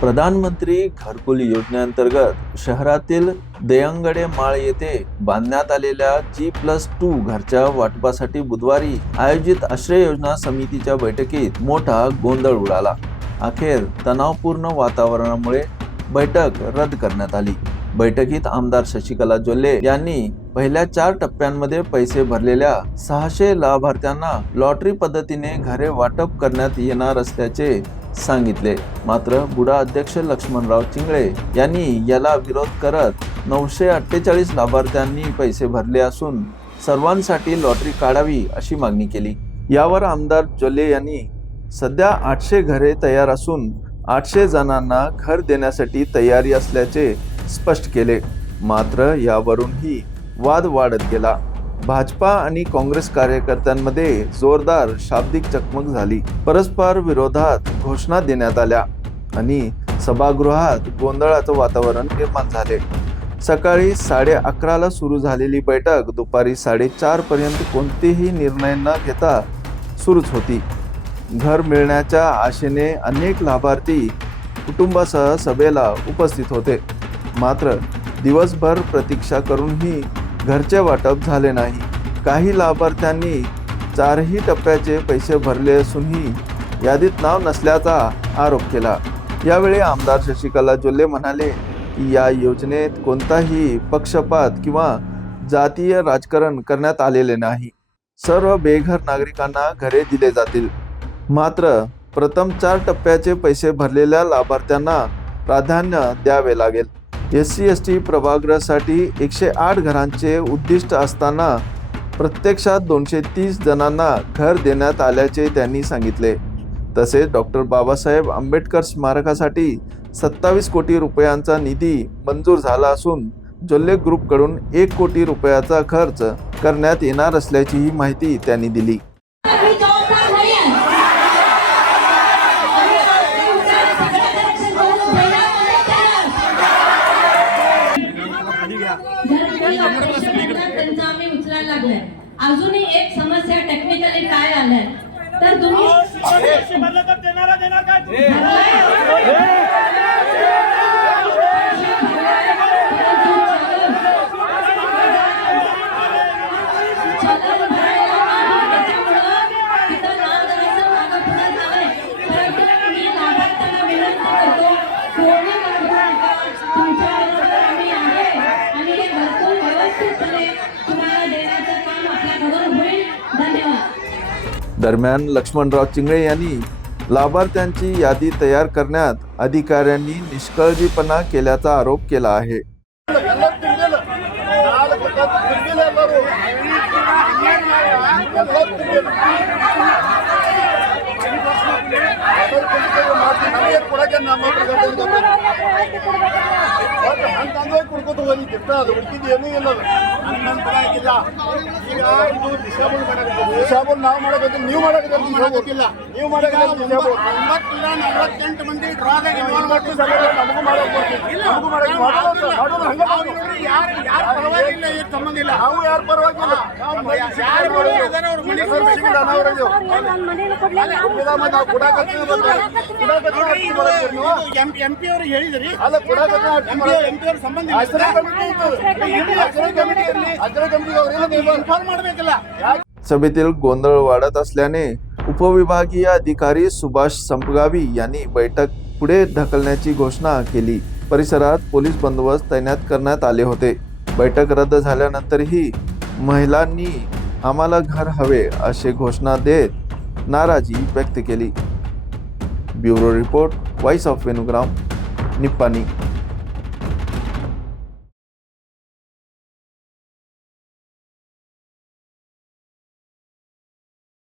प्रधानमंत्री घरकुल योजनेअंतर्गत शहरातील देयंगडे माळ येथे बांधण्यात आलेल्या G+2 घरच्या वाटपासाठी बुधवारी आयोजित आश्रय योजना समितीच्या बैठकीत मोठा गोंधळ उडाला। अखेर तणावपूर्ण वातावरणामुळे बैठक रद्द करण्यात आली। बैठकीत आमदार शशिकला जोल्हे यांनी पहिल्या 4 टप्प्यांमध्ये पैसे भरलेल्या 600 लाभार्थ्यांना लॉटरी पद्धतीने घरे वाटप करण्यात येणार असल्याचे सांगितले। मात्र बुडा अध्यक्ष लक्ष्मणराव चिंगळे यांनी याला विरोध करत 948 लाभार्थ्यांनी पैसे भरले असून सर्वांसाठी लॉटरी काढावी अशी मागणी केली। यावर आमदार जोल्हे यांनी सध्या 800 घरे तयार असून 800 जणांना घर देण्यासाठी तयारी असल्याचे स्पष्ट केले। मात्र यावरूनही वाद वाढत गेला। भाजपा आणि काँग्रेस कार्यकर्त्यांमध्ये जोरदार शाब्दिक चकमक झाली। परस्पर विरोधात घोषणा देण्यात आल्या आणि सभागृहात गोंधळाचं वातावरण निर्माण झाले। सकाळी 11:30ला सुरू झालेली बैठक दुपारी 4:30 पर्यंत कोणतेही निर्णय न घेता सुरूच होती। घर मिळण्याच्या आशेने अनेक लाभार्थी कुटुंबासह सभेला उपस्थित होते। मात्र दिवसभर प्रतीक्षा करूनही घरचे वाटप झाले नाही। काही लाभार्थ्यांनी 4ही टप्प्याचे पैसे भरले असूनही यादीत नाव नसल्याचा आरोप केला। यावेळी आमदार शशिकला जोल्हे म्हणाले की या योजनेत कोणताही पक्षपात किंवा जातीय राजकारण करण्यात आलेले नाही। सर्व बेघर नागरिकांना घरे दिले जातील। मात्र प्रथम 4 टप्प्याचे पैसे भरलेल्या लाभार्थ्यांना प्राधान्य द्यावे लागेल। SC/ST प्रभागृहासाठी 108 घरांचे उद्दिष्ट असताना प्रत्यक्षात 230 जणांना घर देण्यात आल्याचे त्यांनी सांगितले। तसेच डॉक्टर बाबासाहेब आंबेडकर स्मारकासाठी 27 कोटी रुपयांचा निधी मंजूर झाला असून जोल्हे ग्रुपकडून 1 कोटी रुपयाचा खर्च करण्यात येणार असल्याचीही माहिती त्यांनी दिली। अजूनही एक समस्या टेक्निकली काय आलंय तर तुम्ही दरम्यान लक्ष्मणराव चिंगळे यांनी लाभार्थ्यांची यादी तयार करण्यात अधिकाऱ्यांनी निष्काळजीपणा केल्याचा आरोप केला आहे। ನಾವು ಮಾಡಬೇಕು ನೀವು ಮಾಡಬೇಕು ನೀವು ಮಾಡಬೇಕು 98 ಮಂದಿ ಡ್ರಾದಾಗ ಇನ್ವಾಲ್ವ್ ಮಾಡ್ತೀವಿ ನಮಗೂ ಯಾರು ಪರವಾಗಿಲ್ಲ ಏನು ಸಂಬಂಧ ಇಲ್ಲ ನಾವು ಯಾರು ಪರವಾಗಿಲ್ಲ MP ಅವರು ಹೇಳಿದ್ರಿ ಅಲ್ಲ MP ಅವರು ಸಂಬಂಧ ಇನ್ಫಾರ್ಮ್ ಮಾಡಬೇಕಲ್ಲ। सभेतील गोंधळ वाढत असल्याने उपविभागीय अधिकारी सुभाष संपगावी यांनी बैठक पुढे ढकलण्याची घोषणा केली। परिसरात पोलीस बंदोबस्त तैनात करण्यात आले होते। बैठक रद्द झाल्यानंतरही महिलांनी आम्हाला घर हवे अशी घोषणा देत नाराजी व्यक्त केली। Bureau report, voice of Venugram, Nippani.